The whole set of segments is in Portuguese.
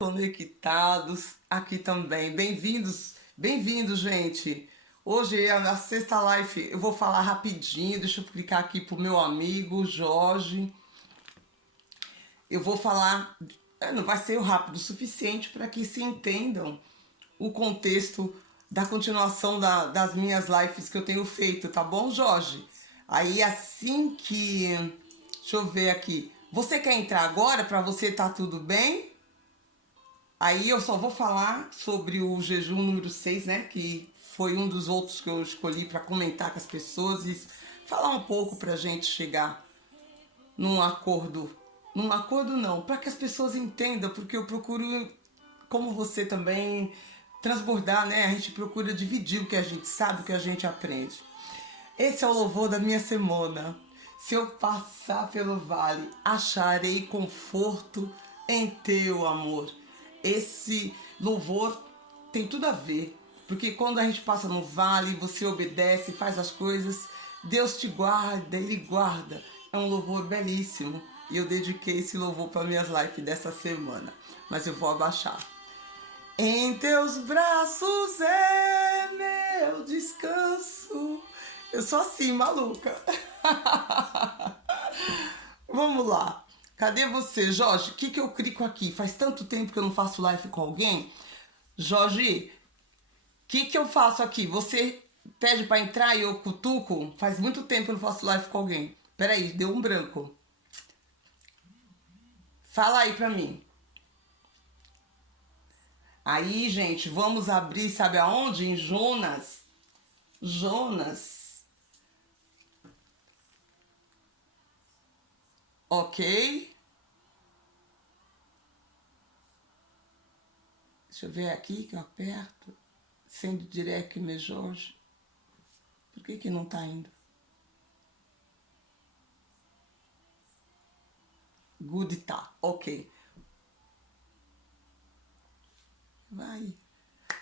Conectados aqui também. Bem-vindos, gente. Hoje é a sexta live. Eu vou falar rapidinho. Deixa eu clicar aqui pro meu amigo Jorge. Eu vou falar. Não vai ser rápido o suficiente para que se entendam o contexto da continuação das minhas lives que eu tenho feito, tá bom, Jorge? Aí assim que. Deixa eu ver aqui. Você quer entrar agora para você tá tudo bem? Aí eu só vou falar sobre o jejum número 6, né? Que foi um dos outros que eu escolhi para comentar com as pessoas e falar um pouco para a gente chegar num acordo. Num acordo não, para que as pessoas entendam, porque eu procuro, como você também, transbordar, né? A gente procura dividir o que a gente sabe, o que a gente aprende. Esse é o louvor da minha semana. Se eu passar pelo vale, acharei conforto em teu amor. Esse louvor tem tudo a ver, porque quando a gente passa no vale, você obedece, faz as coisas, Deus te guarda, Ele guarda. É um louvor belíssimo e eu dediquei esse louvor para minhas lives dessa semana, mas eu vou abaixar. Em teus braços é meu descanso. Eu sou assim, maluca. Vamos lá. Cadê você, Jorge? O que eu clico aqui? Faz tanto tempo que eu não faço live com alguém. Jorge, o que eu faço aqui? Você pede para entrar e eu cutuco? Faz muito tempo que eu não faço live com alguém. Peraí, deu um branco. Fala aí pra mim. Aí, gente, vamos abrir, sabe aonde? Em Jonas. Jonas. Ok. Deixa eu ver aqui que eu aperto. Sendo direct, meu Jorge. Por que não tá indo? Good tá. Ok. Vai.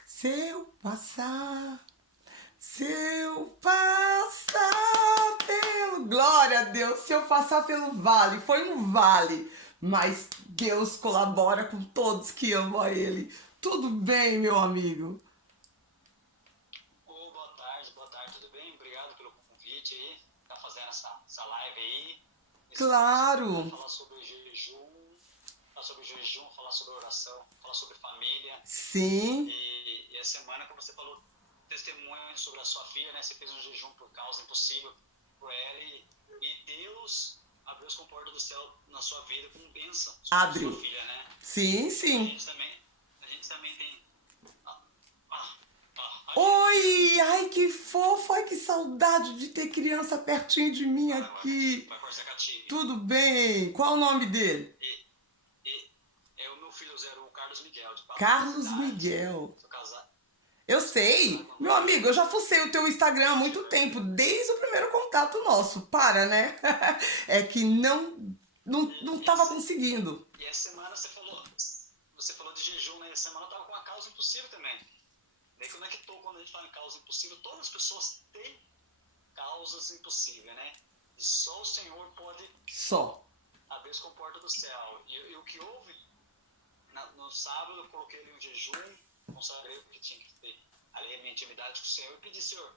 Se eu passar pelo... Glória a Deus, se eu passar pelo vale, foi um vale, mas Deus colabora com todos que amam a Ele. Tudo bem, meu amigo? Boa tarde, tudo bem? Obrigado pelo convite aí, tá fazendo essa live aí. Claro. Falar sobre jejum, falar sobre oração, falar sobre família. Sim. E a semana, como você falou, testemunho sobre a sua filha, né? Você fez um jejum por causa impossível por ela e Deus abriu as comportas do céu na sua vida com bênção sobre a sua filha, né? Sim, A sim. gente também tem... Oi, ai que fofo, ai que saudade de ter criança pertinho de mim aqui. Vai conversar com a tia. Tudo bem, qual o nome dele? É o meu filho, o Carlos Miguel. Carlos Miguel. Sou casado. Eu sei, meu amigo, eu já fucei o teu Instagram há muito tempo, desde o primeiro contato nosso. Para, né? É que não tava conseguindo. E essa semana você falou de jejum, né? Essa semana eu tava com uma causa impossível também. Daí conectou quando a gente fala em causa impossível, todas as pessoas têm causas impossíveis, né? E só o Senhor pode abrir as comportas do céu. E o que houve, no sábado eu coloquei ali um jejum, consagrei o que tinha que ter ali a minha intimidade com o Senhor e pedi, Senhor.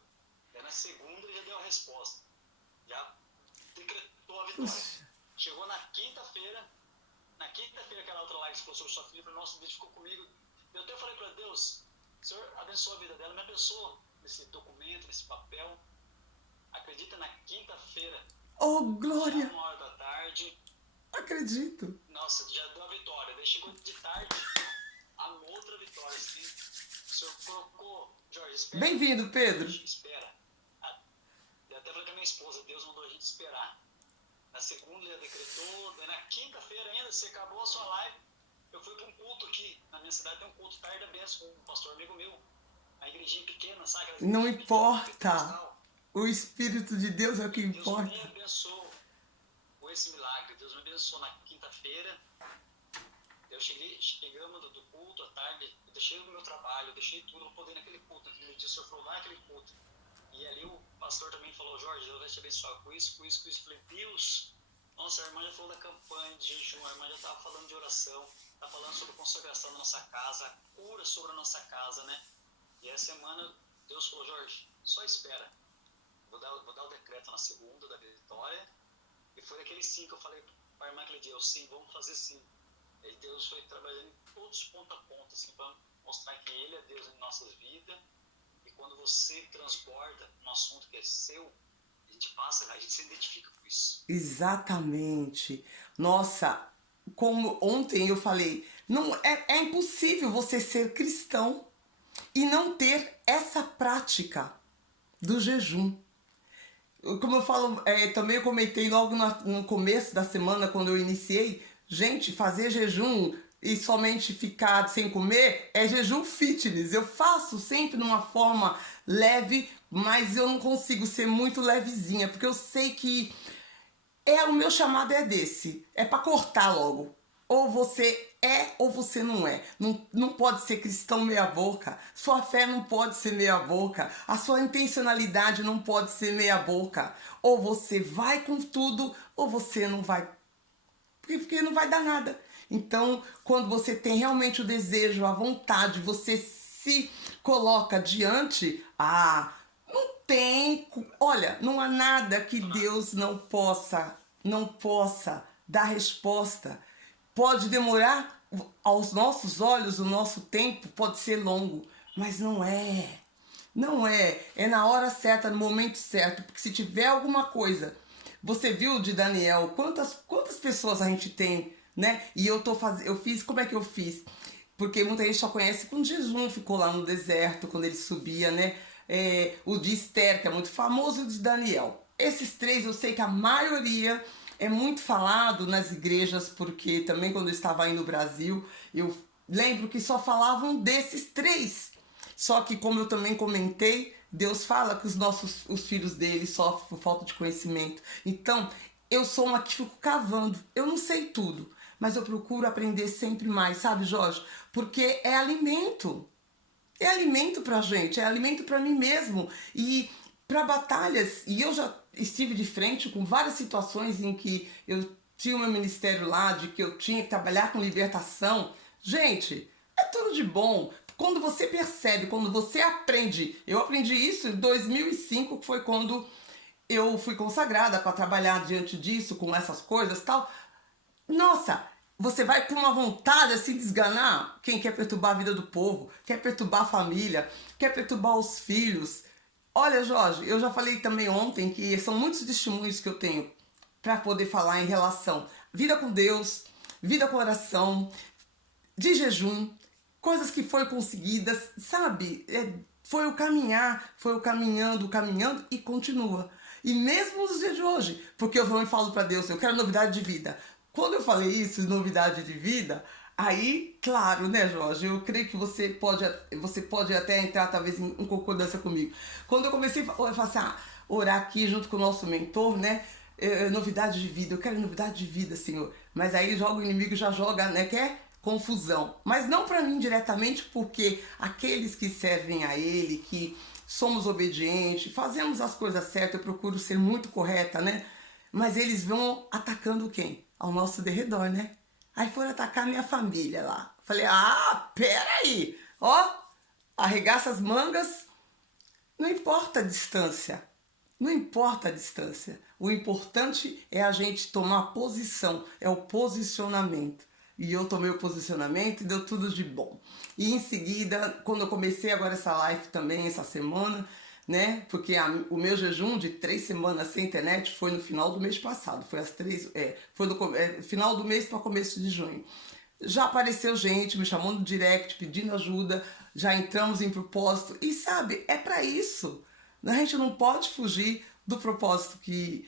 Daí na segunda ele já deu a resposta, já decretou a vitória. Chegou na quinta-feira, aquela outra live que falou sobre sua filha, falei, nossa, Deus ficou comigo. Eu até falei para Deus, Senhor, abençoa a vida dela, me abençoa nesse documento, nesse papel. Acredita, na quinta-feira, oh glória, já 1h da tarde, acredito. Nossa, já deu a vitória. Daí chegou de tarde, a outra vitória, assim. O Senhor colocou, Jorge, espera. Bem-vindo, Pedro. Espera. Eu até falei com a minha esposa, Deus mandou a gente esperar. Na segunda ele decretou, daí na quinta-feira ainda, você acabou a sua live, eu fui para um culto aqui, na minha cidade tem um culto tarde da bênção com um pastor amigo meu, uma igrejinha pequena, sabe? Não importa, o Espírito de Deus é o que importa. Deus me abençoou com esse milagre, Deus me abençoou na quinta-feira, chegamos do culto à tarde, eu deixei o meu trabalho, eu deixei tudo, não poder ir naquele culto, aquele dia o Senhor falou, vai naquele culto. E ali o pastor também falou, Jorge, Deus vai te abençoar com isso. Eu falei, Deus, nossa, a irmã já falou da campanha de jejum, a irmã já estava falando de oração. está falando sobre consagração da nossa casa, cura sobre a nossa casa, né? E essa semana Deus falou, Jorge, só espera. Vou dar o decreto na segunda da vitória. E foi aquele sim que eu falei para a irmã aquele dia, eu sim, vamos fazer sim. E Deus foi trabalhando em todos ponta a ponta, assim, para mostrar que Ele é Deus em nossas vidas. E quando você transborda um assunto que é seu, a gente se identifica com isso. Exatamente. Nossa, como ontem eu falei, não é impossível você ser cristão e não ter essa prática do jejum. Como eu falo, também eu comentei logo no começo da semana, quando eu iniciei, gente, fazer jejum e somente ficar sem comer é jejum fitness. Eu faço sempre numa forma leve, mas eu não consigo ser muito levezinha, porque eu sei que o meu chamado é desse, é para cortar logo. Ou você é ou você não é. Não pode ser cristão meia boca. Sua fé não pode ser meia boca. A sua intencionalidade não pode ser meia boca. Ou você vai com tudo ou você não vai. Porque não vai dar nada. Então, quando você tem realmente o desejo, a vontade, você se coloca diante, não tem, olha, não há nada que Deus não possa dar resposta. Pode demorar aos nossos olhos, o nosso tempo pode ser longo, mas não é. Não é. É na hora certa, no momento certo. Porque se tiver alguma coisa, você viu de Daniel, quantas pessoas a gente tem, né? E eu fiz, como é que eu fiz? Porque muita gente só conhece com jejum, ficou lá no deserto, quando ele subia, né? O de Esther, que é muito famoso, e o de Daniel. Esses três eu sei que a maioria é muito falado nas igrejas, porque também quando eu estava aí no Brasil, eu lembro que só falavam desses três. Só que, como eu também comentei, Deus fala que os filhos dele sofrem por falta de conhecimento. Então, eu sou uma que fico cavando. Eu não sei tudo, mas eu procuro aprender sempre mais, sabe, Jorge? Porque é alimento. É alimento pra gente, é alimento pra mim mesmo. E para batalhas, e eu já estive de frente com várias situações em que eu tinha o meu ministério lá, de que eu tinha que trabalhar com libertação. Gente, é tudo de bom. Quando você percebe, quando você aprende, eu aprendi isso em 2005, que foi quando eu fui consagrada para trabalhar diante disso, com essas coisas e tal. Nossa, você vai com uma vontade assim de esganar quem quer perturbar a vida do povo, quer perturbar a família, quer perturbar os filhos. Olha, Jorge, eu já falei também ontem que são muitos testemunhos que eu tenho para poder falar em relação vida com Deus, vida com oração, de jejum, coisas que foram conseguidas, sabe? Foi o caminhar, foi o caminhando e continua. E mesmo nos dias de hoje, porque eu vou e falo para Deus, eu quero novidade de vida. Quando eu falei isso, novidade de vida, aí, claro, né, Jorge, eu creio que você pode até entrar talvez em concordância comigo. Quando eu comecei orar aqui junto com o nosso mentor, né, novidade de vida, eu quero novidade de vida, Senhor. Mas aí o inimigo já joga, né, quer confusão. Mas não para mim diretamente, porque aqueles que servem a Ele, que somos obedientes, fazemos as coisas certas, eu procuro ser muito correta, né? Mas eles vão atacando quem? Ao nosso derredor, né? Aí foram atacar minha família lá. Falei, peraí, ó, arregaça as mangas, não importa a distância. Não importa a distância. O importante é a gente tomar posição, é o posicionamento. E eu tomei o posicionamento e deu tudo de bom. E em seguida, quando eu comecei agora essa live também, essa semana, né? Porque o meu jejum de 3 semanas sem internet foi no final do mês passado. Foi foi no final do mês para começo de junho. Já apareceu gente me chamando no direct, pedindo ajuda, já entramos em propósito. E sabe, é para isso. A gente não pode fugir do propósito que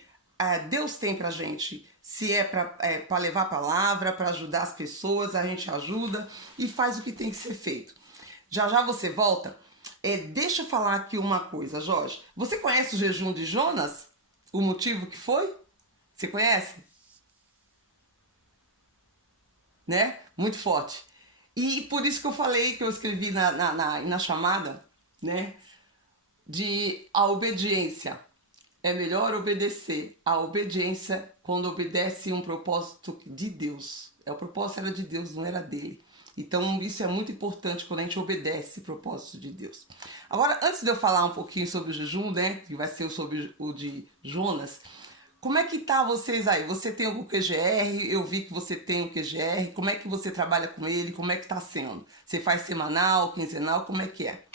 Deus tem pra gente. Se é para levar a palavra, para ajudar as pessoas, a gente ajuda e faz o que tem que ser feito. Já já você volta. Deixa eu falar aqui uma coisa, Jorge. Você conhece o jejum de Jonas? O motivo que foi? Você conhece? Né? Muito forte. E por isso que eu falei, que eu escrevi na chamada, né? De a obediência. É melhor obedecer. A obediência, quando obedece um propósito de Deus. O propósito era de Deus, não era dele. Então isso é muito importante quando a gente obedece o propósito de Deus. Agora, antes de eu falar um pouquinho sobre o jejum, né, que vai ser sobre o de Jonas, como é que tá vocês aí? Você tem algum QGR? Eu vi que você tem um QGR. Como é que você trabalha com ele? Como é que tá sendo? Você faz semanal, quinzenal? Como é que é?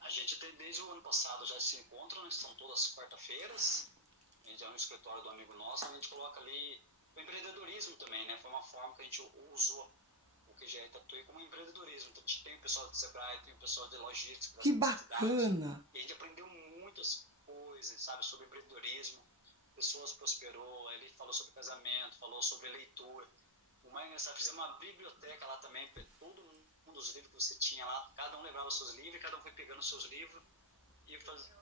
A gente tem desde o ano passado já se encontram, né? São todas quarta-feiras. A gente é no escritório do amigo nosso, a gente coloca ali o empreendedorismo também, né? Foi uma forma que a gente usou o QGR Tatuí como empreendedorismo. Então, a gente tem o pessoal do Sebrae, tem o pessoal de logística. Que bacana! E a gente aprendeu muitas coisas, sabe, sobre empreendedorismo. Pessoas prosperou, ele falou sobre casamento, falou sobre leitura. O mais engraçado, fizemos uma biblioteca lá também, todo um dos livros que você tinha lá, cada um levava os seus livros, cada um foi pegando os seus livros e fazia.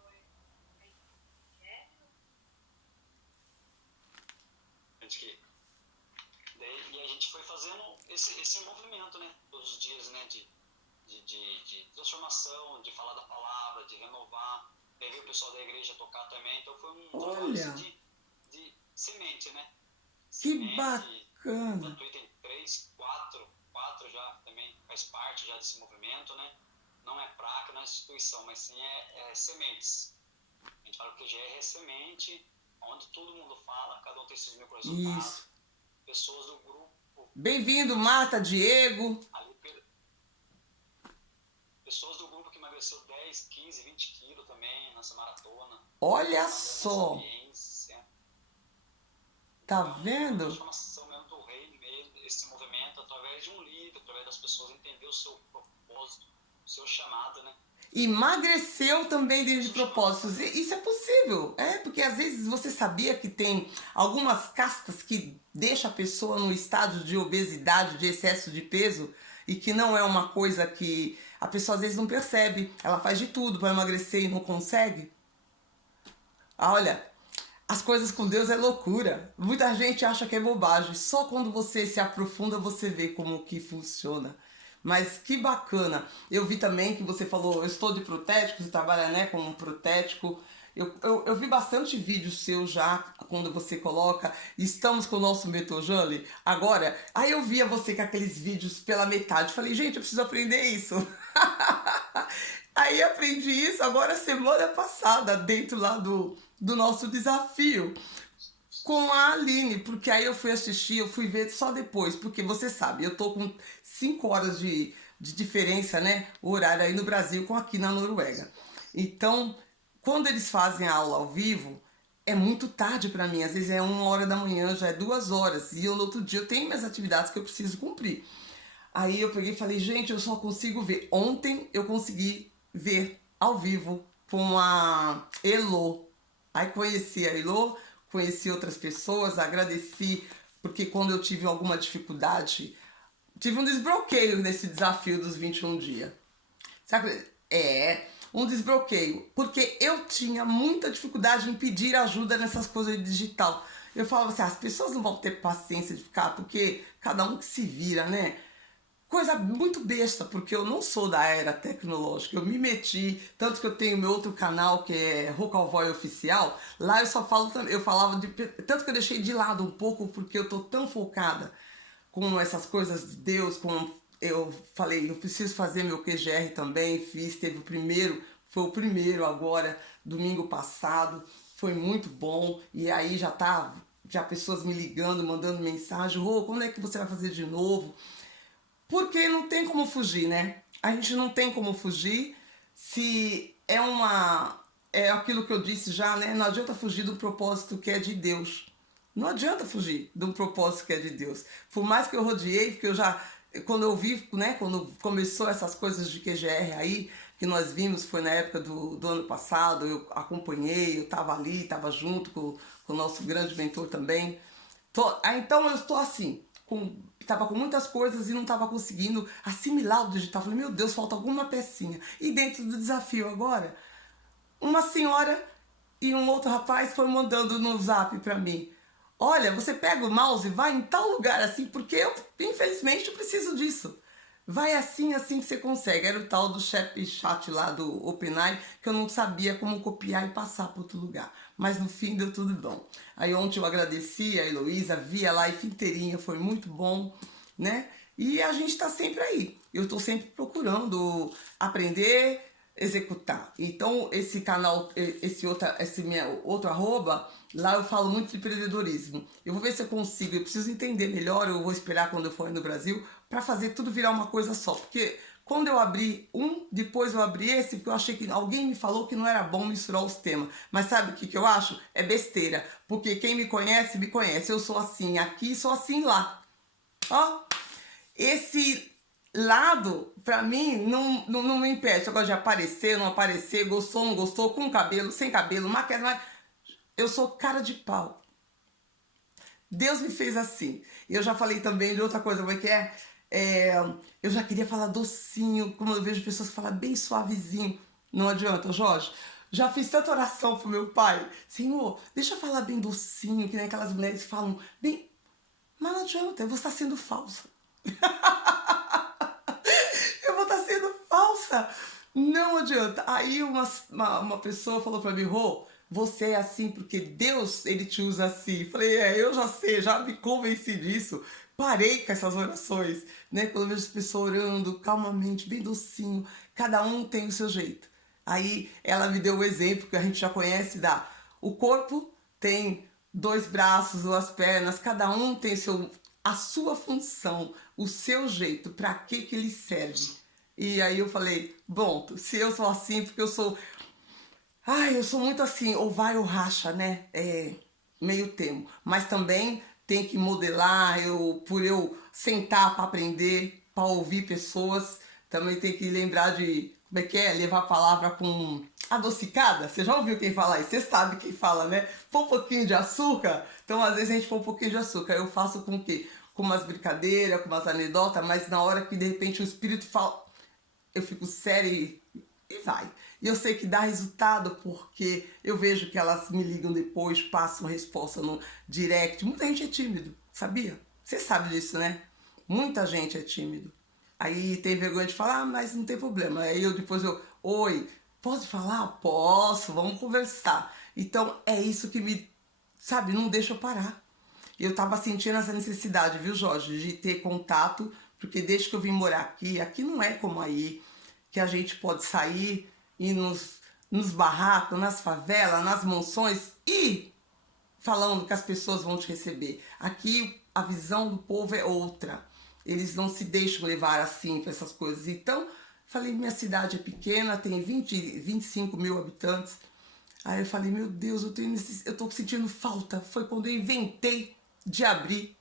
E a gente foi fazendo esse movimento, né, todos os dias, né, de transformação, de falar da palavra, de renovar. Peguei o pessoal da igreja tocar também, então foi um trabalho de semente, né? Que bacana! Tatuí tem 3, 4 já também faz parte já desse movimento, né? Não é placa, não é instituição, mas sim é sementes. A gente fala que o QGR é semente, onde todo mundo fala, cada um tem esses micro-resultados. Isso. Pessoas do grupo. Bem-vindo, Marta, Diego. Pessoas do grupo que emagreceu 10, 15, 20 quilos também nessa maratona. Olha só! Tá vendo? Transformação mesmo do reino, esse movimento, através de um livro, através das pessoas entender o seu propósito, o seu chamado, né? Emagreceu também dentro de propósitos. Isso é possível, porque às vezes você sabia que tem algumas castas que deixam a pessoa no estado de obesidade, de excesso de peso, e que não é uma coisa que a pessoa às vezes não percebe. Ela faz de tudo para emagrecer e não consegue. Olha, as coisas com Deus é loucura. Muita gente acha que é bobagem. Só quando você se aprofunda você vê como que funciona. Mas que bacana. Eu vi também que você falou, eu estou de protético, você trabalha, né, com um protético. Eu vi bastante vídeo seu já, quando você coloca, estamos com o nosso Metojole. Agora, aí eu via você com aqueles vídeos pela metade. Falei, gente, eu preciso aprender isso. Aí aprendi isso agora semana passada, dentro lá do nosso desafio com a Aline, porque aí eu fui assistir, eu fui ver só depois, porque você sabe, eu tô com 5 horas de diferença, né, o horário aí no Brasil com aqui na Noruega. Então, quando eles fazem a aula ao vivo, é muito tarde para mim, às vezes é 1 hora da manhã, já é 2 horas, e eu no outro dia eu tenho minhas atividades que eu preciso cumprir. Aí eu peguei e falei, gente, eu só consigo ver. Ontem eu consegui ver ao vivo com a Elo. Aí conheci a Elo, conheci outras pessoas, agradeci, porque quando eu tive alguma dificuldade, tive um desbloqueio nesse desafio dos 21 dias. Sabe? Um desbloqueio, porque eu tinha muita dificuldade em pedir ajuda nessas coisas de digital. Eu falava assim, as pessoas não vão ter paciência de ficar, porque cada um que se vira, né? Coisa muito besta, porque eu não sou da era tecnológica, eu me meti, tanto que eu tenho meu outro canal que é Rocalvoy Oficial, lá eu só falo, eu falava de, tanto que eu deixei de lado um pouco, porque eu tô tão focada com essas coisas de Deus, com, eu falei, eu preciso fazer meu QGR também, fiz, foi o primeiro agora, domingo passado, foi muito bom, e aí já pessoas me ligando, mandando mensagem, Rô, quando é que você vai fazer de novo? Porque não tem como fugir, né? A gente não tem como fugir se é aquilo que eu disse já, né? Não adianta fugir do propósito que é de Deus. Não adianta fugir de um propósito que é de Deus. Por mais que eu rodeei, porque quando eu vi, né? Quando começou essas coisas de QGR aí, que nós vimos, foi na época do ano passado, eu acompanhei, eu estava ali, estava junto com o nosso grande mentor também. Então eu estou assim, estava com muitas coisas e não estava conseguindo assimilar o digital. Falei, meu Deus, falta alguma pecinha. E dentro do desafio agora, uma senhora e um outro rapaz foram mandando no zap para mim. Olha, você pega o mouse e vai em tal lugar assim, porque eu, infelizmente, preciso disso. Vai assim, assim que você consegue. Era o tal do chat lá do OpenAI, que eu não sabia como copiar e passar para outro lugar. Mas no fim deu tudo bom. Aí ontem eu agradeci a Heloísa, vi a live inteirinha, foi muito bom, né? E a gente está sempre aí. Eu estou sempre procurando aprender, executar. Então, esse canal, esse meu outro arroba, lá eu falo muito de empreendedorismo. Eu vou ver se eu consigo, eu preciso entender melhor, eu vou esperar quando eu for no Brasil, para fazer tudo virar uma coisa só. Porque quando eu abri um, depois eu abri esse, porque eu achei que alguém me falou que não era bom misturar os temas. Mas sabe o que eu acho? É besteira. Porque quem me conhece, me conhece. Eu sou assim aqui, sou assim lá. Ó, esse lado, pra mim, não me impede. Agora de aparecer, não aparecer, gostou, não gostou, com cabelo, sem cabelo, maquiagem, mas eu sou cara de pau. Deus me fez assim. Eu já falei também de outra coisa, como é que é? Eu já queria falar docinho, como eu vejo pessoas que falam bem suavezinho. Não adianta, Jorge. Já fiz tanta oração pro meu pai. Senhor, deixa eu falar bem docinho, que nem aquelas mulheres que falam bem. Mas não adianta, você está sendo falsa. Eu vou estar sendo falsa. Não adianta. Aí uma pessoa falou pra mim, Rô, você é assim porque Deus, ele te usa assim. Falei, eu já sei, já me convenci disso. Parei com essas orações, né? Quando eu vejo as pessoas orando calmamente, bem docinho, cada um tem o seu jeito. Aí ela me deu o exemplo que a gente já conhece o corpo tem 2 braços, 2 pernas, cada um tem a sua função, o seu jeito, para que ele serve. E aí eu falei, bom, se eu sou assim, porque eu sou muito assim, ou vai ou racha, né? Meio termo. Mas também tem que modelar, por eu sentar para aprender, para ouvir pessoas, também tem que lembrar de, como é que é? Levar a palavra com adocicada. Você já ouviu quem fala isso? Você sabe quem fala, né? Põe um pouquinho de açúcar. Então, às vezes, a gente põe um pouquinho de açúcar. Eu faço com o quê? Com umas brincadeiras, com umas anedotas, mas na hora que, de repente, o espírito fala, eu fico séria e vai. E eu sei que dá resultado porque eu vejo que elas me ligam depois, passam a resposta no direct. Muita gente é tímido, sabia? Você sabe disso, né? Muita gente é tímido. Aí tem vergonha de falar, mas não tem problema. Aí oi, posso falar? Posso, vamos conversar. Então é isso que não deixa eu parar. Eu tava sentindo essa necessidade, viu, Jorge, de ter contato, porque desde que eu vim morar aqui não é como aí, que a gente pode sair e nos barracos, nas favelas, nas mansões e falando que as pessoas vão te receber. Aqui a visão do povo é outra. Eles não se deixam levar assim para essas coisas. Então, falei, minha cidade é pequena, tem 25 mil habitantes. Aí eu falei, meu Deus, eu tô sentindo falta. Foi quando eu inventei de abrir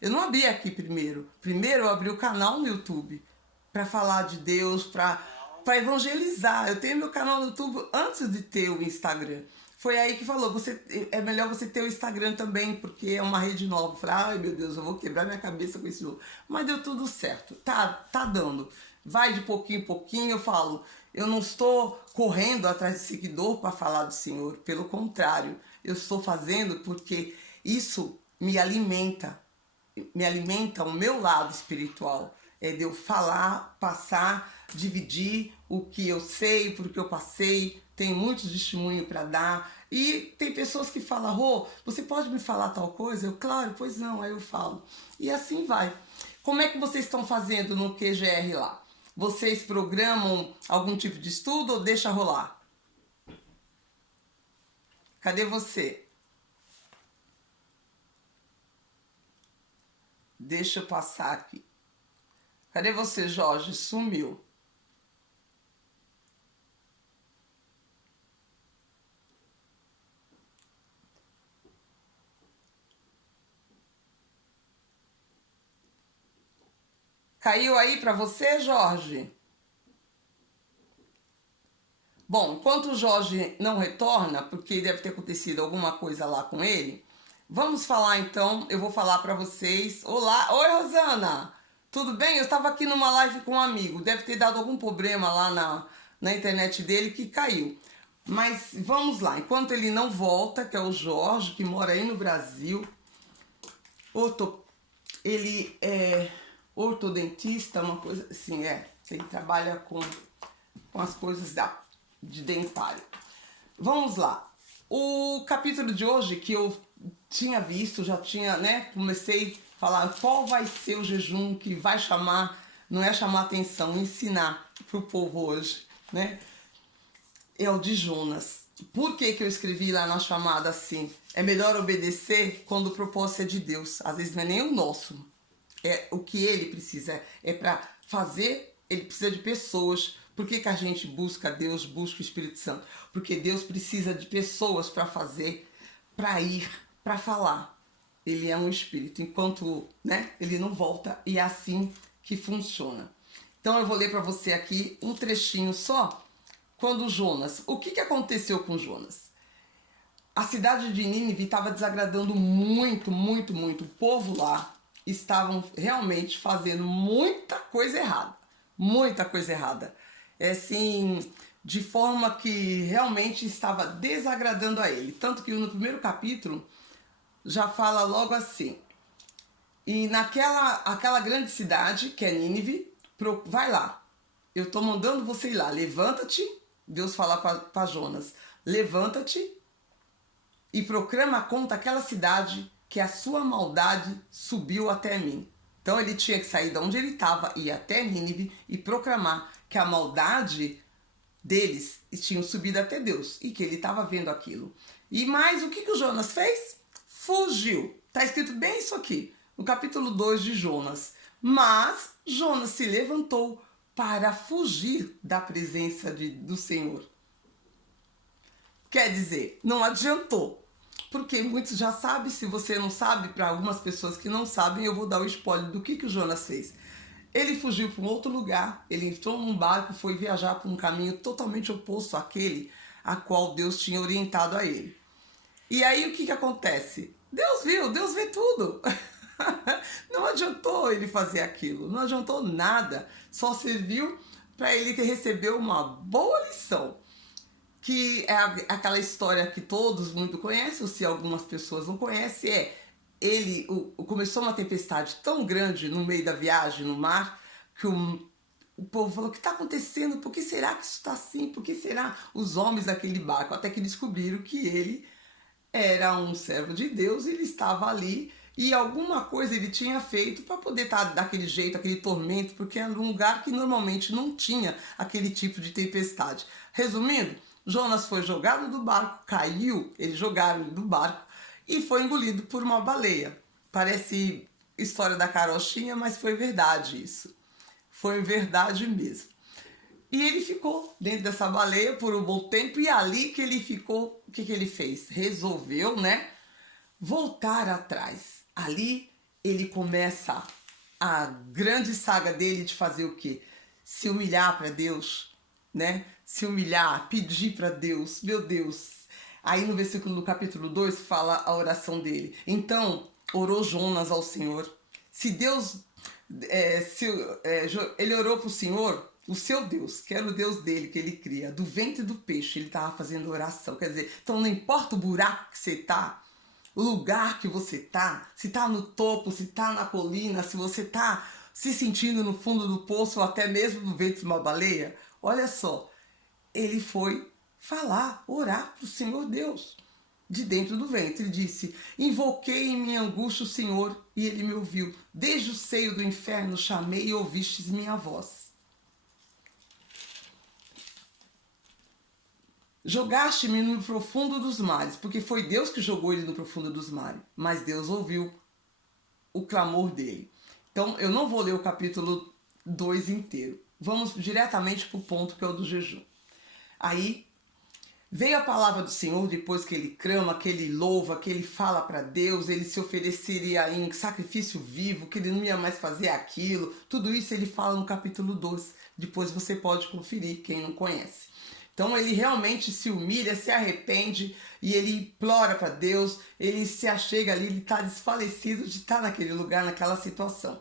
eu não abri aqui primeiro. Primeiro eu abri o canal no YouTube para falar de Deus, para evangelizar. Eu tenho meu canal no YouTube antes de ter o Instagram. Foi aí que falou, é melhor você ter o Instagram também, porque é uma rede nova. Eu falei, ai meu Deus, eu vou quebrar minha cabeça com esse jogo. Mas deu tudo certo, tá dando. Vai de pouquinho em pouquinho, eu falo, eu não estou correndo atrás de seguidor para falar do Senhor. Pelo contrário, eu estou fazendo porque isso me alimenta o meu lado espiritual. É de eu falar, passar, dividir o que eu sei, porque eu passei, tenho muitos testemunhos para dar. E tem pessoas que falam, Rô, você pode me falar tal coisa? Eu, claro, pois não, aí eu falo. E assim vai. Como é que vocês estão fazendo no QGR lá? Vocês programam algum tipo de estudo ou deixa rolar? Cadê você? Deixa eu passar aqui. Cadê você, Jorge? Sumiu. Caiu aí para você, Jorge? Bom, enquanto o Jorge não retorna, porque deve ter acontecido alguma coisa lá com ele, vamos falar então, eu vou falar para vocês. Olá, oi Rosana, tudo bem? Eu estava aqui numa live com um amigo, deve ter dado algum problema lá na internet dele que caiu. Mas vamos lá, enquanto ele não volta, que é o Jorge, que mora aí no Brasil, ortodontista, uma coisa assim, ele trabalha com as coisas de dentário. Vamos lá. O capítulo de hoje que eu tinha visto, já tinha, né, comecei a falar qual vai ser o jejum que vai chamar, não é chamar atenção, ensinar para o povo hoje, né? É o de Jonas. Por que eu escrevi lá na chamada assim? É melhor obedecer quando o propósito é de Deus. Às vezes não é nem o nosso. É o que ele precisa. É para fazer, ele precisa de pessoas. Por que a gente busca Deus, busca o Espírito Santo? Porque Deus precisa de pessoas para fazer, para ir, para falar. Ele é um espírito. Enquanto, né, ele não volta, e é assim que funciona. Então eu vou ler para você aqui um trechinho só. Quando Jonas, o que aconteceu com Jonas? A cidade de Nínive estava desagradando muito, muito, muito. O povo lá estavam realmente fazendo muita coisa errada. Muita coisa errada. Assim, de forma que realmente estava desagradando a ele. Tanto que no primeiro capítulo já fala logo assim. E aquela grande cidade, que é Nínive, vai lá. Eu estou mandando você ir lá. Levanta-te. Deus fala para Jonas, levanta-te e proclama contra aquela cidade que a sua maldade subiu até mim. Então ele tinha que sair de onde ele estava, ir até Nínive e proclamar que a maldade deles tinha subido até Deus e que ele estava vendo aquilo. E mais, o que o Jonas fez? Fugiu. Está escrito bem isso aqui, no capítulo 2 de Jonas. Mas Jonas se levantou para fugir da presença do Senhor. Quer dizer, não adiantou. Porque muitos já sabem, se você não sabe, para algumas pessoas que não sabem, eu vou dar o spoiler do que o Jonas fez. Ele fugiu para um outro lugar, ele entrou num barco, foi viajar por um caminho totalmente oposto àquele a qual Deus tinha orientado a ele. E aí o que acontece? Deus viu, Deus vê tudo. Não adiantou ele fazer aquilo, não adiantou nada, só serviu para ele receber uma boa lição, que é aquela história que todos muito conhecem, ou se algumas pessoas não conhecem, começou uma tempestade tão grande no meio da viagem no mar, que o povo falou, o que está acontecendo? Por que será que isso está assim? Por que será os homens daquele barco? Até que descobriram que ele era um servo de Deus, ele estava ali, e alguma coisa ele tinha feito para poder estar daquele jeito, aquele tormento, porque era um lugar que normalmente não tinha aquele tipo de tempestade. Resumindo, Jonas foi jogado do barco, caiu, eles jogaram do barco e foi engolido por uma baleia. Parece história da carochinha, mas foi verdade isso. Foi verdade mesmo. E ele ficou dentro dessa baleia por um bom tempo, e ali que ele ficou, o que ele fez? Resolveu, né, voltar atrás. Ali ele começa a grande saga dele de fazer o quê? Se humilhar para Deus, né? Se humilhar, pedir para Deus, meu Deus. Aí no versículo do capítulo 2 fala a oração dele. Então orou Jonas ao Senhor. Se Deus, ele orou para o Senhor, o seu Deus, que era o Deus dele, que ele cria, do ventre do peixe, ele estava fazendo oração. Quer dizer, então não importa o buraco que você está, o lugar que você tá, se tá no topo, se tá na colina, se você tá se sentindo no fundo do poço ou até mesmo no ventre de uma baleia, olha só, ele foi falar, orar para o Senhor Deus, de dentro do ventre. Ele disse, invoquei em minha angústia o Senhor e ele me ouviu. Desde o seio do inferno chamei e ouvistes minha voz. Jogaste-me no profundo dos mares, porque foi Deus que jogou ele no profundo dos mares, mas Deus ouviu o clamor dele. Então, eu não vou ler o capítulo 2 inteiro. Vamos diretamente para o ponto que é o do jejum. Aí, veio a palavra do Senhor depois que ele clama, que ele louva, que ele fala para Deus, ele se ofereceria em sacrifício vivo, que ele não ia mais fazer aquilo. Tudo isso ele fala no capítulo 2. Depois você pode conferir, quem não conhece. Então ele realmente se humilha, se arrepende e ele implora para Deus, ele se achega ali, ele está desfalecido de estar naquele lugar, naquela situação.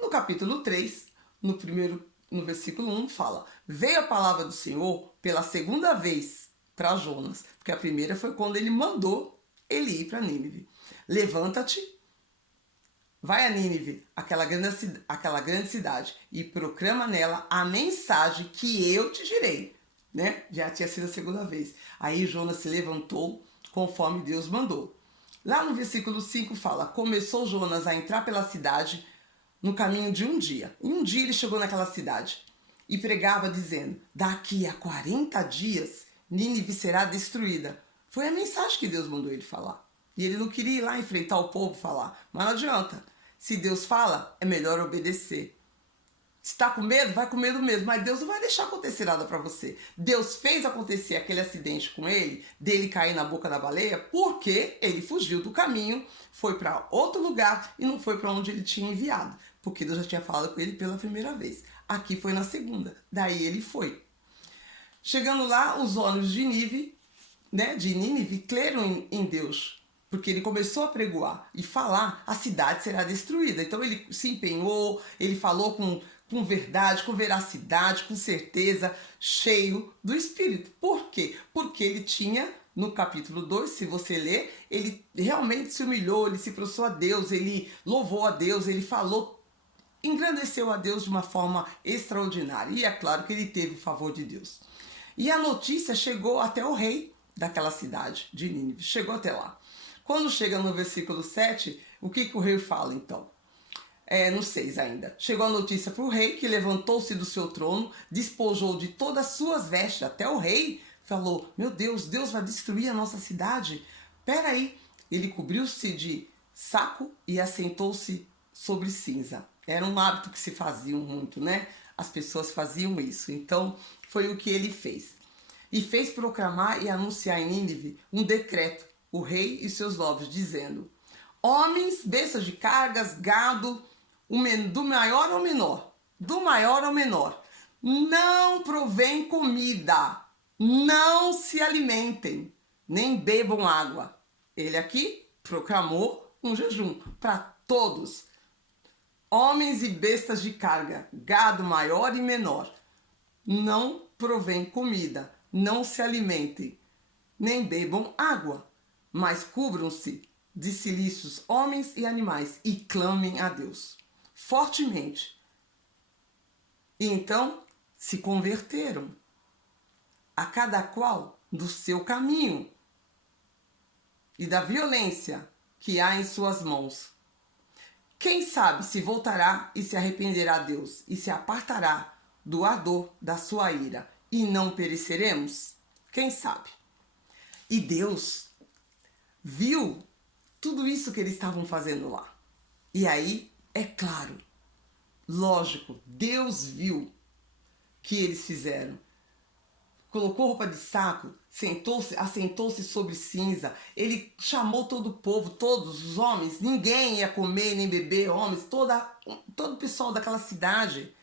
No capítulo 3, no versículo 1, fala, veio a palavra do Senhor pela segunda vez para Jonas, porque a primeira foi quando ele mandou ele ir para Nínive. Levanta-te vai a Nínive, aquela grande cidade, e proclama nela a mensagem que eu te direi. Né? Já tinha sido a segunda vez. Aí Jonas se levantou conforme Deus mandou. Lá no versículo 5 fala: começou Jonas a entrar pela cidade no caminho de um dia. Em um dia ele chegou naquela cidade e pregava dizendo: daqui a 40 dias Nínive será destruída. Foi a mensagem que Deus mandou ele falar. E ele não queria ir lá enfrentar o povo e falar. Mas não adianta. Se Deus fala, é melhor obedecer. Se está com medo, vai com medo mesmo. Mas Deus não vai deixar acontecer nada para você. Deus fez acontecer aquele acidente com ele, dele cair na boca da baleia, porque ele fugiu do caminho, foi para outro lugar e não foi para onde ele tinha enviado. Porque Deus já tinha falado com ele pela primeira vez. Aqui foi na segunda. Daí ele foi. Chegando lá, os homens de Nínive creram em Deus. Porque ele começou a pregoar e falar, a cidade será destruída. Então ele se empenhou, ele falou com verdade, com veracidade, com certeza, cheio do Espírito. Por quê? Porque ele tinha, no capítulo 2, se você ler, ele realmente se humilhou, ele se prostrou a Deus, ele louvou a Deus, ele falou, engrandeceu a Deus de uma forma extraordinária. E é claro que ele teve o favor de Deus. E a notícia chegou até o rei daquela cidade de Nínive, chegou até lá. Quando chega no versículo 7, o que o rei fala então? No 6 ainda. Chegou a notícia para o rei, que levantou-se do seu trono, despojou de todas as suas vestes. Até o rei falou: meu Deus, Deus vai destruir a nossa cidade. Peraí. Ele cobriu-se de saco e assentou-se sobre cinza. Era um hábito que se faziam muito, né? As pessoas faziam isso. Então, foi o que ele fez. E fez proclamar e anunciar em Nínive um decreto, o rei e seus nobres, dizendo: homens, bestas de cargas, gado, do maior ao menor, não provém comida, não se alimentem, nem bebam água. Ele aqui proclamou um jejum para todos. Homens e bestas de carga, gado maior e menor, não provém comida, não se alimentem, nem bebam água, mas cubram-se de cilícios homens e animais e clamem a Deus fortemente. E então se converteram, a cada qual do seu caminho e da violência que há em suas mãos. Quem sabe se voltará e se arrependerá a Deus e se apartará do ardor da sua ira e não pereceremos? Quem sabe? E Deus viu tudo isso que eles estavam fazendo lá. E aí, é claro, lógico, Deus viu que eles fizeram. Colocou roupa de saco, assentou-se sobre cinza. Ele chamou todo o povo, todos os homens. Ninguém ia comer nem beber, homens, todo o pessoal daquela cidade.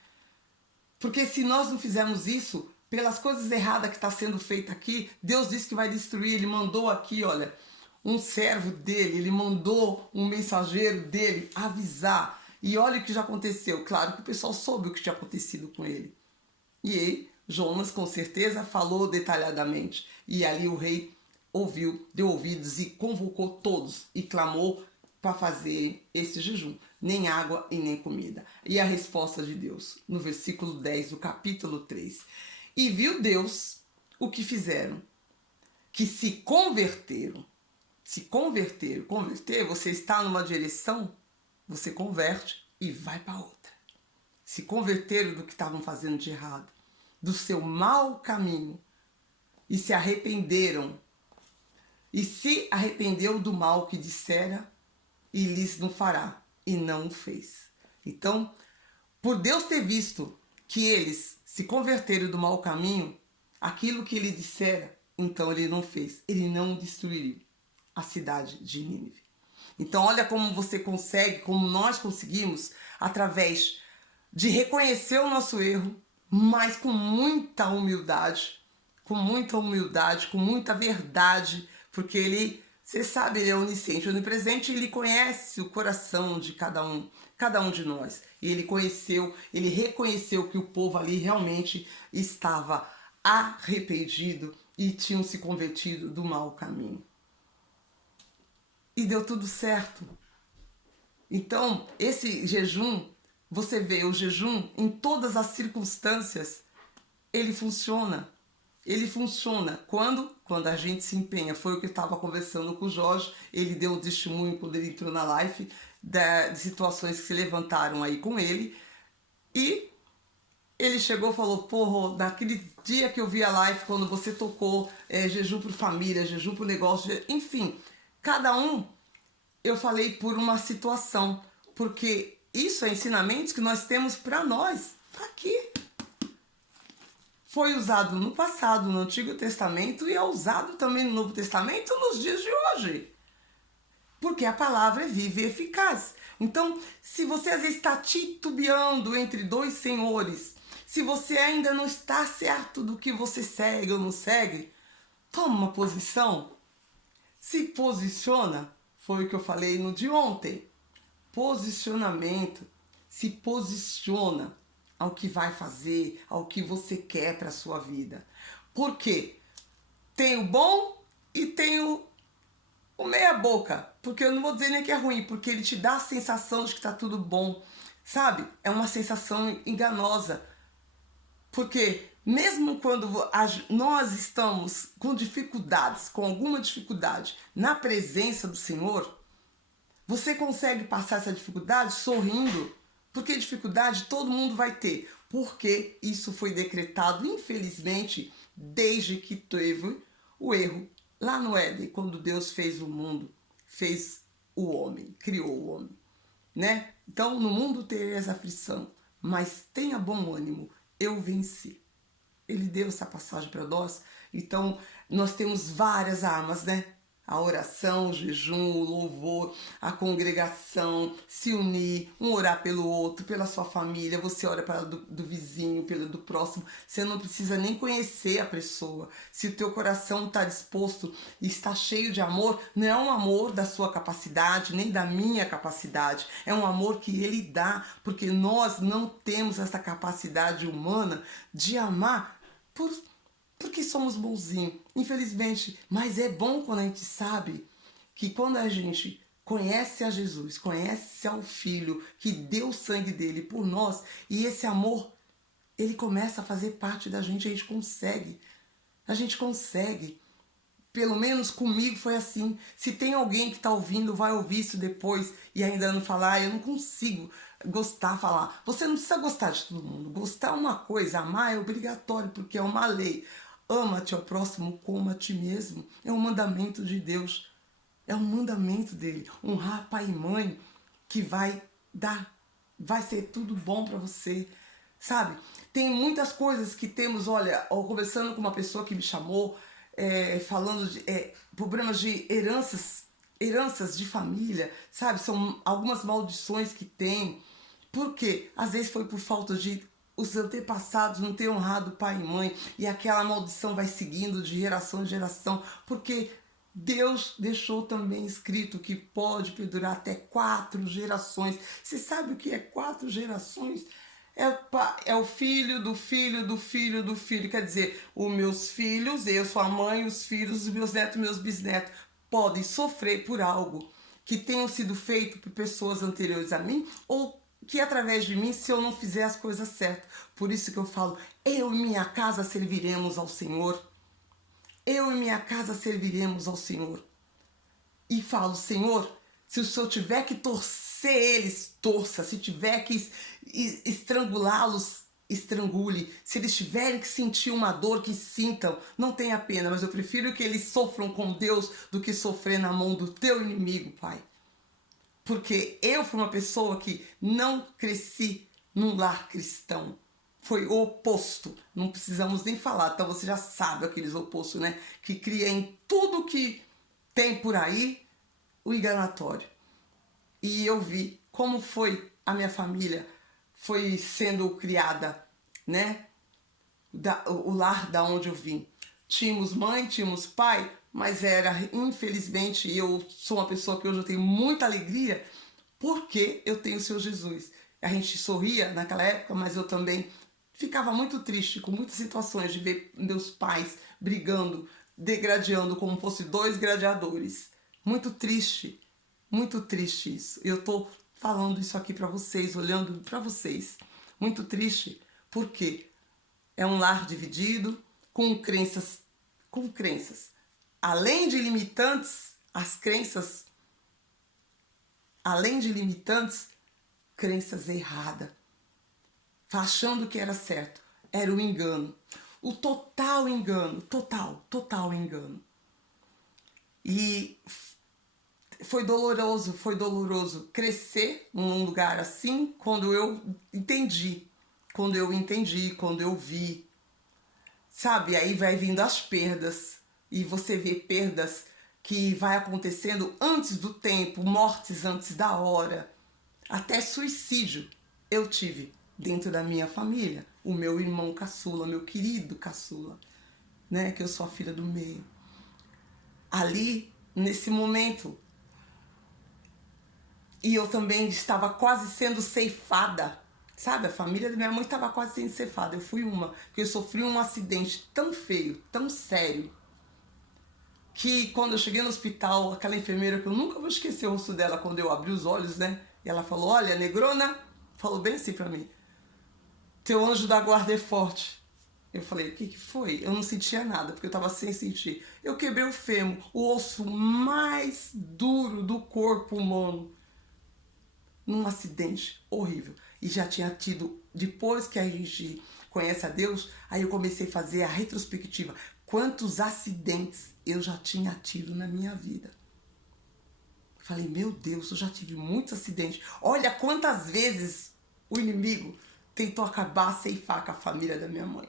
Porque se nós não fizermos isso, pelas coisas erradas que está sendo feita aqui, Deus disse que vai destruir. Ele mandou aqui, olha, um servo dele, ele mandou um mensageiro dele avisar. E olha o que já aconteceu. Claro que o pessoal soube o que tinha acontecido com ele. E aí, Jonas com certeza falou detalhadamente. E ali o rei ouviu, deu ouvidos e convocou todos e clamou para fazer esse jejum. Nem água e nem comida. E a resposta de Deus, no versículo 10 do capítulo 3. E viu Deus o que fizeram, que se converteram. Se converter, você está numa direção, você converte e vai para outra. Se converteram do que estavam fazendo de errado, do seu mau caminho, e se arrependeram. E se arrependeu do mal que dissera, e lhes não fará, e não o fez. Então, por Deus ter visto que eles se converteram do mau caminho, aquilo que ele dissera, então ele não fez, ele não destruiu a cidade de Nínive. Então olha como você consegue, como nós conseguimos, através de reconhecer o nosso erro, mas com muita humildade, com muita verdade, porque ele, você sabe, ele é onisciente, onipresente, ele conhece o coração de cada um de nós. E ele reconheceu que o povo ali realmente estava arrependido e tinham se convertido do mau caminho. E deu tudo certo. Então, esse jejum, você vê o jejum em todas as circunstâncias, ele funciona. Ele funciona quando? Quando a gente se empenha. Foi o que eu estava conversando com o Jorge. Ele deu um testemunho quando ele entrou na live de situações que se levantaram aí com ele. E ele chegou e falou, porra, naquele dia que eu vi a live, quando você tocou jejum por família, jejum por negócio, enfim, cada um, eu falei por uma situação, porque isso é ensinamentos que nós temos para nós, aqui. Foi usado no passado, no Antigo Testamento, e é usado também no Novo Testamento nos dias de hoje. Porque a palavra é viva e eficaz. Então, se você às vezes está titubeando entre dois senhores, se você ainda não está certo do que você segue ou não segue, toma uma posição. Se posiciona, foi o que eu falei no de ontem. Posicionamento. Se posiciona ao que vai fazer, ao que você quer para a sua vida. Por quê? Tem o bom e tem o meia boca. Porque eu não vou dizer nem que é ruim, porque ele te dá a sensação de que está tudo bom. Sabe? É uma sensação enganosa. Porque mesmo quando nós estamos com dificuldades, com alguma dificuldade na presença do Senhor, você consegue passar essa dificuldade sorrindo. Porque dificuldade todo mundo vai ter. Porque isso foi decretado, infelizmente, desde que teve o erro lá no Éden, quando Deus fez o mundo, fez o homem, criou o homem, né? Então, no mundo tereis aflição, mas tenha bom ânimo, eu venci. Ele deu essa passagem para nós. Então, nós temos várias armas, né? A oração, o jejum, o louvor, a congregação, se unir, um orar pelo outro, pela sua família, você ora para do vizinho, pelo do próximo. Você não precisa nem conhecer a pessoa. Se o teu coração está disposto e está cheio de amor, não é um amor da sua capacidade, nem da minha capacidade. É um amor que ele dá, porque nós não temos essa capacidade humana de amar porque somos bonzinhos, infelizmente. Mas é bom quando a gente sabe que quando a gente conhece a Jesus, conhece ao Filho, que deu o sangue dele por nós, e esse amor, ele começa a fazer parte da gente, a gente consegue. A gente consegue. Pelo menos comigo foi assim. Se tem alguém que está ouvindo, vai ouvir isso depois e ainda não falar, eu não consigo gostar, falar. Você não precisa gostar de todo mundo. Gostar é uma coisa, amar é obrigatório, porque é uma lei. Ama-te ao próximo como a ti mesmo. É um mandamento de Deus. É um mandamento dele. Honrar pai e mãe, que vai ser tudo bom para você. Sabe? Tem muitas coisas que temos, olha, conversando com uma pessoa que me chamou, falando de problemas de heranças de família, sabe? São algumas maldições que tem. Por quê? Às vezes foi por falta de os antepassados não ter honrado pai e mãe, e aquela maldição vai seguindo de geração em geração, porque Deus deixou também escrito que pode perdurar até 4 gerações. Você sabe o que é 4 gerações? É o filho do filho do filho do filho. Quer dizer, os meus filhos, eu, sua mãe, os filhos, os meus netos, meus bisnetos, podem sofrer por algo que tenham sido feito por pessoas anteriores a mim, ou que através de mim, se eu não fizer as coisas certas. Por isso que eu falo, eu e minha casa serviremos ao Senhor. Eu e minha casa serviremos ao Senhor. E falo, Senhor, se o Senhor tiver que torcer eles, torça. Se tiver que estrangulá-los, estrangule. Se eles tiverem que sentir uma dor, que sintam. Não tenha pena, mas eu prefiro que eles sofram com Deus do que sofrer na mão do teu inimigo, Pai. Porque eu fui uma pessoa que não cresci num lar cristão. Foi o oposto. Não precisamos nem falar. Então você já sabe aqueles opostos, né? Que cria em tudo que tem por aí o enganatório. E eu vi como foi a minha família, foi sendo criada, né? O lar da onde eu vim. Tínhamos mãe, tínhamos pai, mas era, infelizmente, eu sou uma pessoa que hoje eu tenho muita alegria, porque eu tenho o Senhor Jesus. A gente sorria naquela época, mas eu também ficava muito triste com muitas situações de ver meus pais brigando, degradando como fosse 2 gladiadores. Muito triste isso. Eu tô falando isso aqui para vocês, olhando para vocês. Muito triste, porque é um lar dividido, com crenças. Além de limitantes, as crenças, além de limitantes, crenças erradas. Achando que era certo. Era o engano. O total engano. Total engano. E foi doloroso crescer num lugar assim quando eu entendi. Quando eu vi. Sabe, aí vai vindo as perdas. E você vê perdas que vai acontecendo antes do tempo, mortes antes da hora. Até suicídio eu tive dentro da minha família. O meu irmão caçula, meu querido caçula, né? Que eu sou a filha do meio. Ali, nesse momento, e eu também estava quase sendo ceifada. Sabe, a família da minha mãe estava quase sendo ceifada. Eu fui uma, porque eu sofri um acidente tão feio, tão sério, que quando eu cheguei no hospital, aquela enfermeira, que eu nunca vou esquecer o rosto dela quando eu abri os olhos, né? E ela falou, olha, negrona, falou bem assim pra mim, teu anjo da guarda é forte. Eu falei, o que foi? Eu não sentia nada, porque eu tava sem sentir. Eu quebrei o fêmur, o osso mais duro do corpo humano, num acidente horrível. E já tinha tido, depois que a gente conhece a Deus, aí eu comecei a fazer a retrospectiva. Quantos acidentes eu já tinha tido na minha vida. Falei, meu Deus, eu já tive muitos acidentes. Olha quantas vezes o inimigo tentou acabar, ceifar com a família da minha mãe.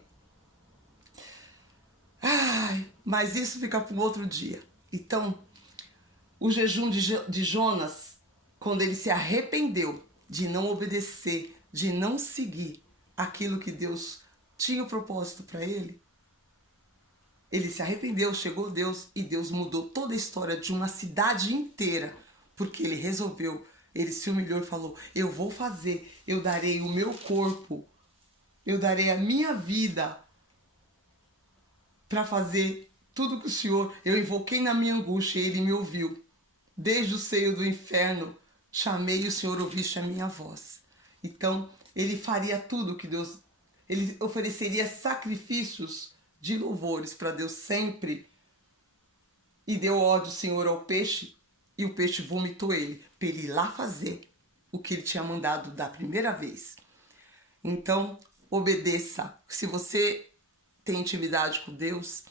Ai, mas isso fica para um outro dia. Então, o jejum de Jonas, quando ele se arrependeu de não obedecer, de não seguir aquilo que Deus tinha o propósito para ele, ele se arrependeu, chegou Deus e Deus mudou toda a história de uma cidade inteira, porque ele resolveu, ele se humilhou e falou, eu vou fazer, eu darei o meu corpo, eu darei a minha vida para fazer tudo que o Senhor, eu invoquei na minha angústia e ele me ouviu. Desde o seio do inferno, chamei e o Senhor ouviste a minha voz. Então, ele faria tudo que Deus, ele ofereceria sacrifícios de louvores para Deus sempre. E deu ódio, Senhor, ao peixe, e o peixe vomitou ele, para ele ir lá fazer o que ele tinha mandado da primeira vez. Então, obedeça. Se você tem intimidade com Deus,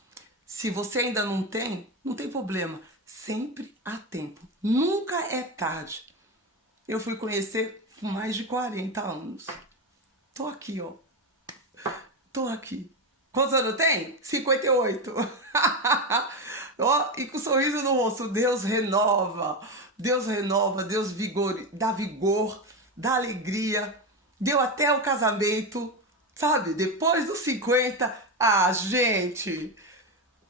se você ainda não tem problema. Sempre há tempo. Nunca é tarde. Eu fui conhecer com mais de 40 anos. Tô aqui, ó. Tô aqui. Quantos anos eu tenho? 58. Ó, e com um sorriso no rosto. Deus renova. Deus renova. Deus dá vigor, dá alegria. Deu até o casamento. Sabe? Depois dos 50. Ah, gente.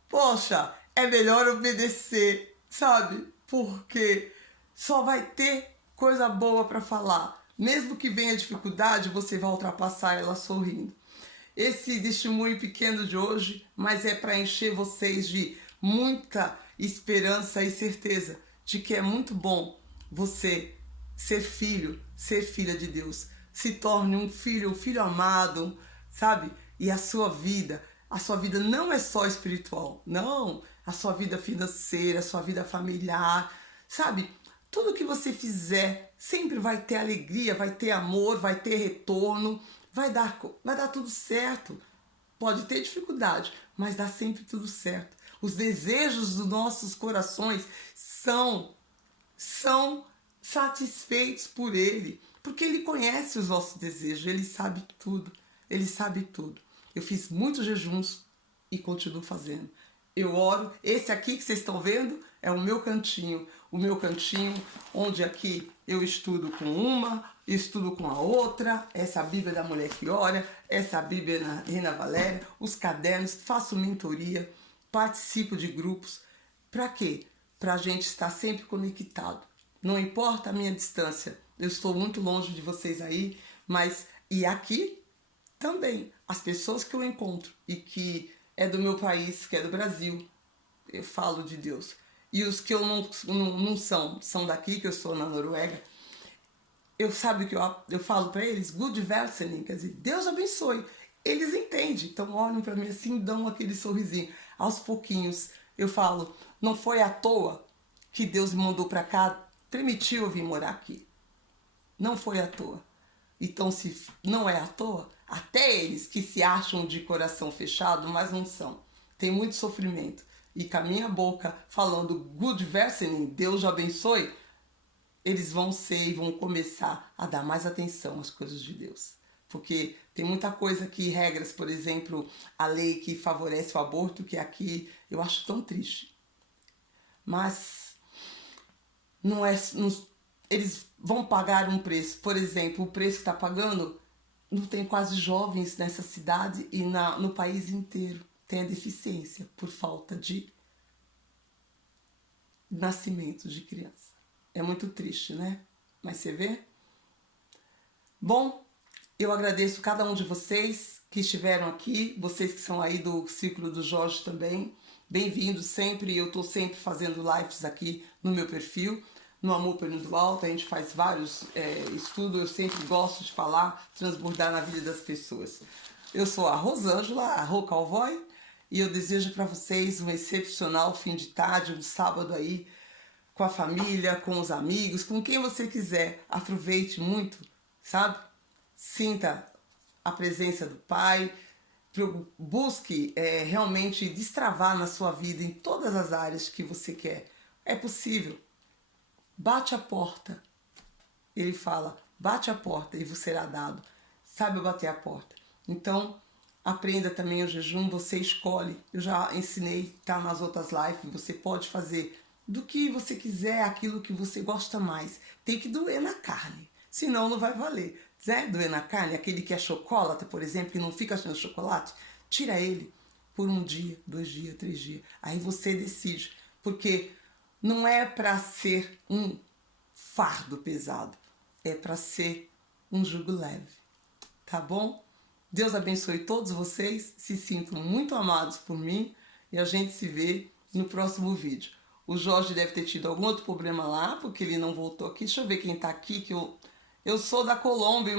Poxa, é melhor obedecer, sabe? Porque só vai ter coisa boa para falar. Mesmo que venha dificuldade, você vai ultrapassar ela sorrindo. Esse testemunho pequeno de hoje, mas é para encher vocês de muita esperança e certeza de que é muito bom você ser filho, ser filha de Deus. Se torne um filho amado, sabe? E a sua vida não é só espiritual, não. A sua vida financeira, a sua vida familiar, sabe? Tudo que você fizer sempre vai ter alegria, vai ter amor, vai ter retorno, vai dar tudo certo. Pode ter dificuldade, mas dá sempre tudo certo. Os desejos dos nossos corações são satisfeitos por Ele, porque Ele conhece os nossos desejos, Ele sabe tudo, Ele sabe tudo. Eu fiz muitos jejuns e continuo fazendo. Eu oro. Esse aqui que vocês estão vendo é o meu cantinho. O meu cantinho onde aqui eu estudo com uma, estudo com a outra. Essa é a Bíblia da Mulher que Ora. Essa é a Bíblia da Reina Valéria. Os cadernos. Faço mentoria. Participo de grupos. Para quê? Para a gente estar sempre conectado. Não importa a minha distância. Eu estou muito longe de vocês aí. Mas, e aqui também, as pessoas que eu encontro e que é do meu país, que é do Brasil, eu falo de Deus. E os que eu não são daqui, que eu sou na Noruega, sabe o que eu falo para eles? Good Versening, quer dizer, Deus abençoe. Eles entendem, então olham para mim assim, dão aquele sorrisinho. Aos pouquinhos eu falo, não foi à toa que Deus me mandou para cá, permitiu eu vir morar aqui. Não foi à toa. Então, se não é à toa, até eles que se acham de coração fechado, mas não são. Tem muito sofrimento. E com a minha boca falando good versening, Deus já abençoe, eles vão ser e vão começar a dar mais atenção às coisas de Deus. Porque tem muita coisa que, regras, por exemplo, a lei que favorece o aborto, que aqui eu acho tão triste. Mas não é... eles vão pagar um preço. Por exemplo, o preço que está pagando, não tem quase jovens nessa cidade e no país inteiro. Tem a deficiência por falta de nascimento de criança. É muito triste, né? Mas você vê? Bom, eu agradeço cada um de vocês que estiveram aqui, vocês que são aí do Círculo do Jorge também. Bem-vindos sempre, eu estou sempre fazendo lives aqui no meu perfil, no Amor Pleno do Alto. A gente faz vários estudos, eu sempre gosto de falar, transbordar na vida das pessoas. Eu sou a Rosângela, a Rô Cowboy, e eu desejo para vocês um excepcional fim de tarde, um sábado aí, com a família, com os amigos, com quem você quiser. Aproveite muito, sabe? Sinta a presença do Pai, busque realmente destravar na sua vida em todas as áreas que você quer. É possível. Bate a porta. Ele fala, bate a porta e vos será dado. Saiba bater a porta. Então, aprenda também o jejum, você escolhe. Eu já ensinei, tá nas outras lives, você pode fazer do que você quiser, aquilo que você gosta mais. Tem que doer na carne, senão não vai valer. Zé, doer na carne, aquele que é chocolate, por exemplo, que não fica achando chocolate, tira ele por 1 dia, 2 dias, 3 dias. Aí você decide, porque não é para ser um fardo pesado, é para ser um jugo leve, tá bom? Deus abençoe todos vocês, se sintam muito amados por mim e a gente se vê no próximo vídeo. O Jorge deve ter tido algum outro problema lá, porque ele não voltou aqui. Deixa eu ver quem tá aqui, que eu sou da Colômbia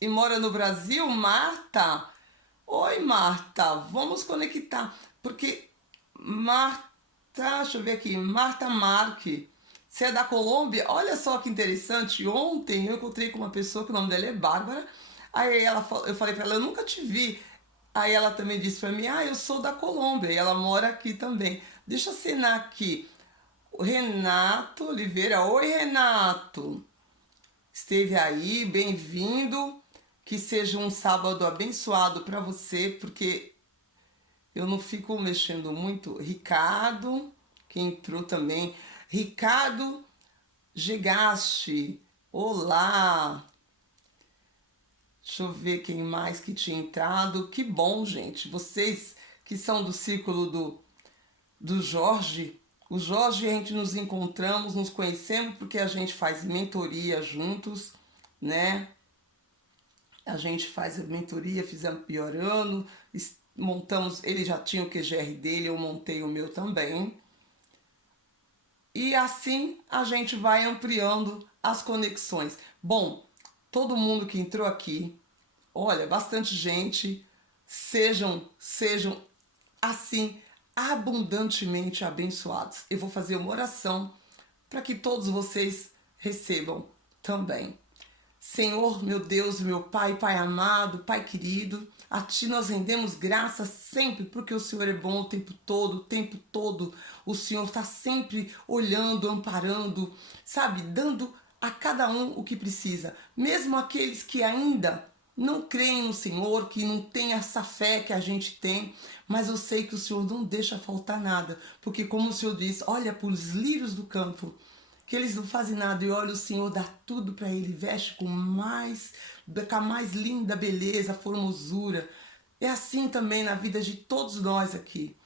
e moro no Brasil. Marta! Oi, Marta, vamos conectar. Porque Marta, deixa eu ver aqui, Marta Marque, você é da Colômbia? Olha só que interessante. Ontem eu encontrei com uma pessoa que o nome dela é Bárbara. Aí eu falei pra ela, eu nunca te vi. Aí ela também disse pra mim, eu sou da Colômbia e ela mora aqui também. Deixa eu assinar aqui. O Renato Oliveira. Oi, Renato. Esteve aí, bem-vindo. Que seja um sábado abençoado para você, porque eu não fico mexendo muito. Ricardo, que entrou também. Ricardo Gegaste. Olá. Deixa eu ver quem mais que tinha entrado. Que bom, gente. Vocês que são do círculo do Jorge. O Jorge, a gente nos encontramos, nos conhecemos porque a gente faz mentoria juntos, né? A gente faz a mentoria, fizemos piorando, montamos, ele já tinha o QGR dele, eu montei o meu também. E assim a gente vai ampliando as conexões. Bom, todo mundo que entrou aqui, olha, bastante gente, sejam assim, abundantemente abençoados. Eu vou fazer uma oração para que todos vocês recebam também. Senhor, meu Deus, meu Pai, Pai amado, Pai querido, a Ti nós rendemos graças sempre, porque o Senhor é bom o tempo todo. O Senhor está sempre olhando, amparando, sabe, dando a cada um o que precisa. Mesmo aqueles que ainda não creem no Senhor, que não têm essa fé que a gente tem, mas eu sei que o Senhor não deixa faltar nada, porque como o Senhor diz, olha para os lírios do campo, que eles não fazem nada, e olha, o Senhor dá tudo para ele, veste com a mais linda beleza, formosura. É assim também na vida de todos nós aqui.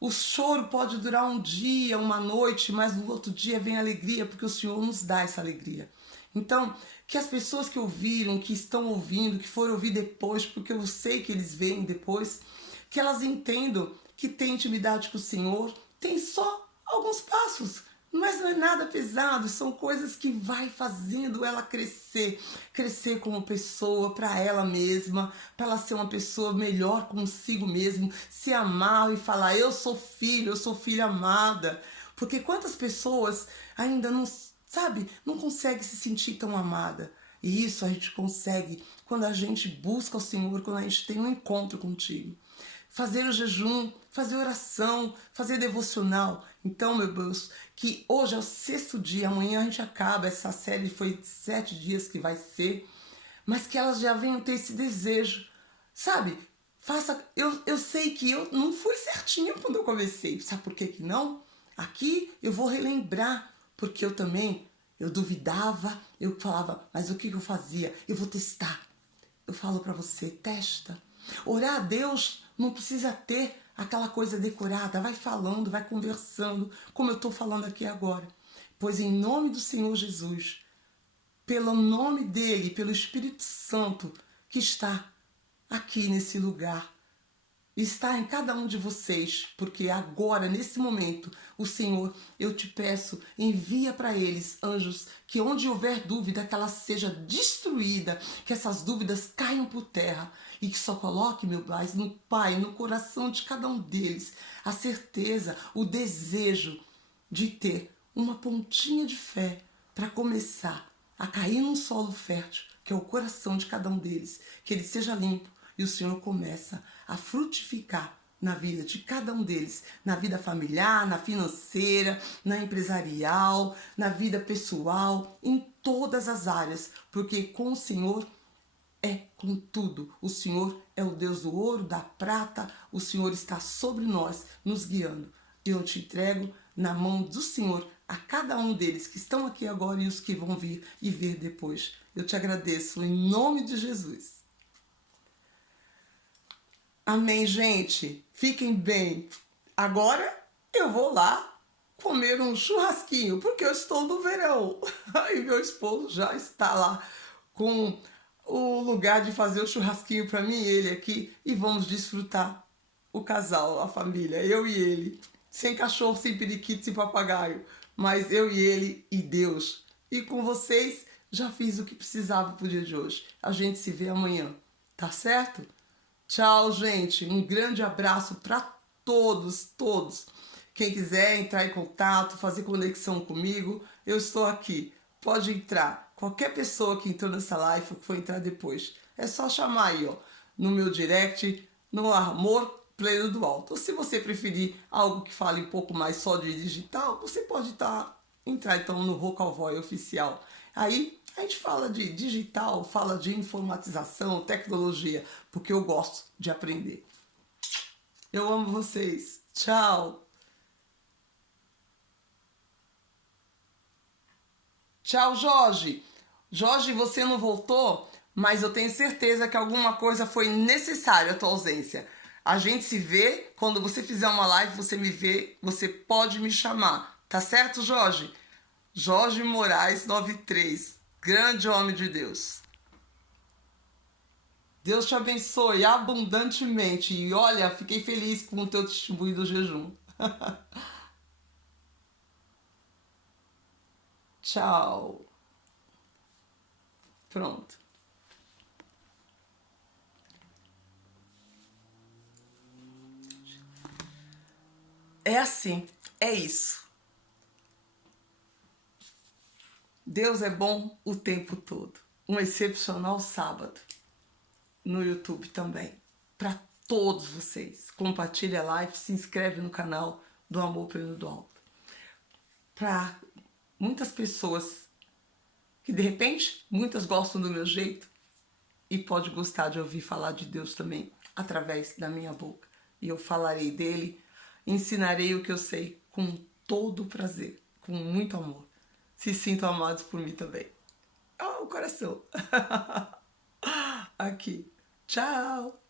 O choro pode durar um dia, uma noite, mas no outro dia vem a alegria, porque o Senhor nos dá essa alegria. Então, que as pessoas que ouviram, que estão ouvindo, que foram ouvir depois, porque eu sei que eles veem depois, que elas entendam que ter intimidade com o Senhor tem só alguns passos. Mas não é nada pesado, são coisas que vai fazendo ela crescer, crescer como pessoa para ela mesma, para ela ser uma pessoa melhor consigo mesmo, se amar e falar, eu sou filho, eu sou filha amada. Porque quantas pessoas ainda não, sabe, não conseguem se sentir tão amada. E isso a gente consegue quando a gente busca o Senhor, quando a gente tem um encontro contigo. Fazer o jejum, fazer oração, fazer devocional. Então, meu Deus, que hoje é o 6º dia, amanhã a gente acaba, essa série foi 7 dias que vai ser, mas que elas já venham ter esse desejo, sabe? Eu sei que eu não fui certinha quando eu comecei, sabe por que não? Aqui eu vou relembrar, porque eu também, eu duvidava, eu falava, mas o que eu fazia? Eu vou testar. Eu falo para você, testa. Orar a Deus não precisa ter aquela coisa decorada, vai falando, vai conversando, como eu estou falando aqui agora. Pois em nome do Senhor Jesus, pelo nome dele, pelo Espírito Santo que está aqui nesse lugar, está em cada um de vocês, porque agora, nesse momento, o Senhor, eu te peço, envia para eles anjos, que onde houver dúvida, que ela seja destruída, que essas dúvidas caiam por terra e que só coloque, meu Pai, no coração de cada um deles, a certeza, o desejo de ter uma pontinha de fé para começar a cair num solo fértil, que é o coração de cada um deles, que ele seja limpo, e o Senhor começa a frutificar na vida de cada um deles, na vida familiar, na financeira, na empresarial, na vida pessoal, em todas as áreas, porque com o Senhor é com tudo. O Senhor é o Deus do ouro, da prata, o Senhor está sobre nós, nos guiando. Eu te entrego na mão do Senhor a cada um deles que estão aqui agora e os que vão vir e ver depois. Eu te agradeço em nome de Jesus. Amém, gente? Fiquem bem. Agora eu vou lá comer um churrasquinho, porque eu estou no verão. E meu esposo já está lá com o lugar de fazer o churrasquinho para mim e ele aqui. E vamos desfrutar o casal, a família, eu e ele. Sem cachorro, sem periquito, sem papagaio. Mas eu e ele e Deus. E com vocês, já fiz o que precisava pro dia de hoje. A gente se vê amanhã, tá certo? Tchau, gente. Um grande abraço para todos, todos. Quem quiser entrar em contato, fazer conexão comigo, eu estou aqui. Pode entrar. Qualquer pessoa que entrou nessa live ou que for entrar depois, é só chamar aí, ó, no meu direct, no Amor Pleno do Alto. Ou se você preferir algo que fale um pouco mais só de digital, você pode entrar então no Rocalvoy Oficial. Aí a gente fala de digital, fala de informatização, tecnologia, porque eu gosto de aprender. Eu amo vocês. Tchau. Tchau, Jorge. Jorge, você não voltou, mas eu tenho certeza que alguma coisa foi necessária a tua ausência. A gente se vê, quando você fizer uma live, você me vê, você pode me chamar. Tá certo, Jorge? Jorge Moraes 93. Grande homem de Deus. Deus te abençoe abundantemente. E olha, fiquei feliz com o teu testemunho do jejum. Tchau. Pronto. É assim, é isso. Deus é bom o tempo todo. Um excepcional sábado. No YouTube também. Para todos vocês. Compartilha a live, se inscreve no canal do Amor Pleno do Alto. Para muitas pessoas que de repente, muitas gostam do meu jeito e pode gostar de ouvir falar de Deus também através da minha boca. E eu falarei dele, ensinarei o que eu sei com todo prazer, com muito amor. Se sintam amados por mim também. Oh, o coração. Aqui. Tchau.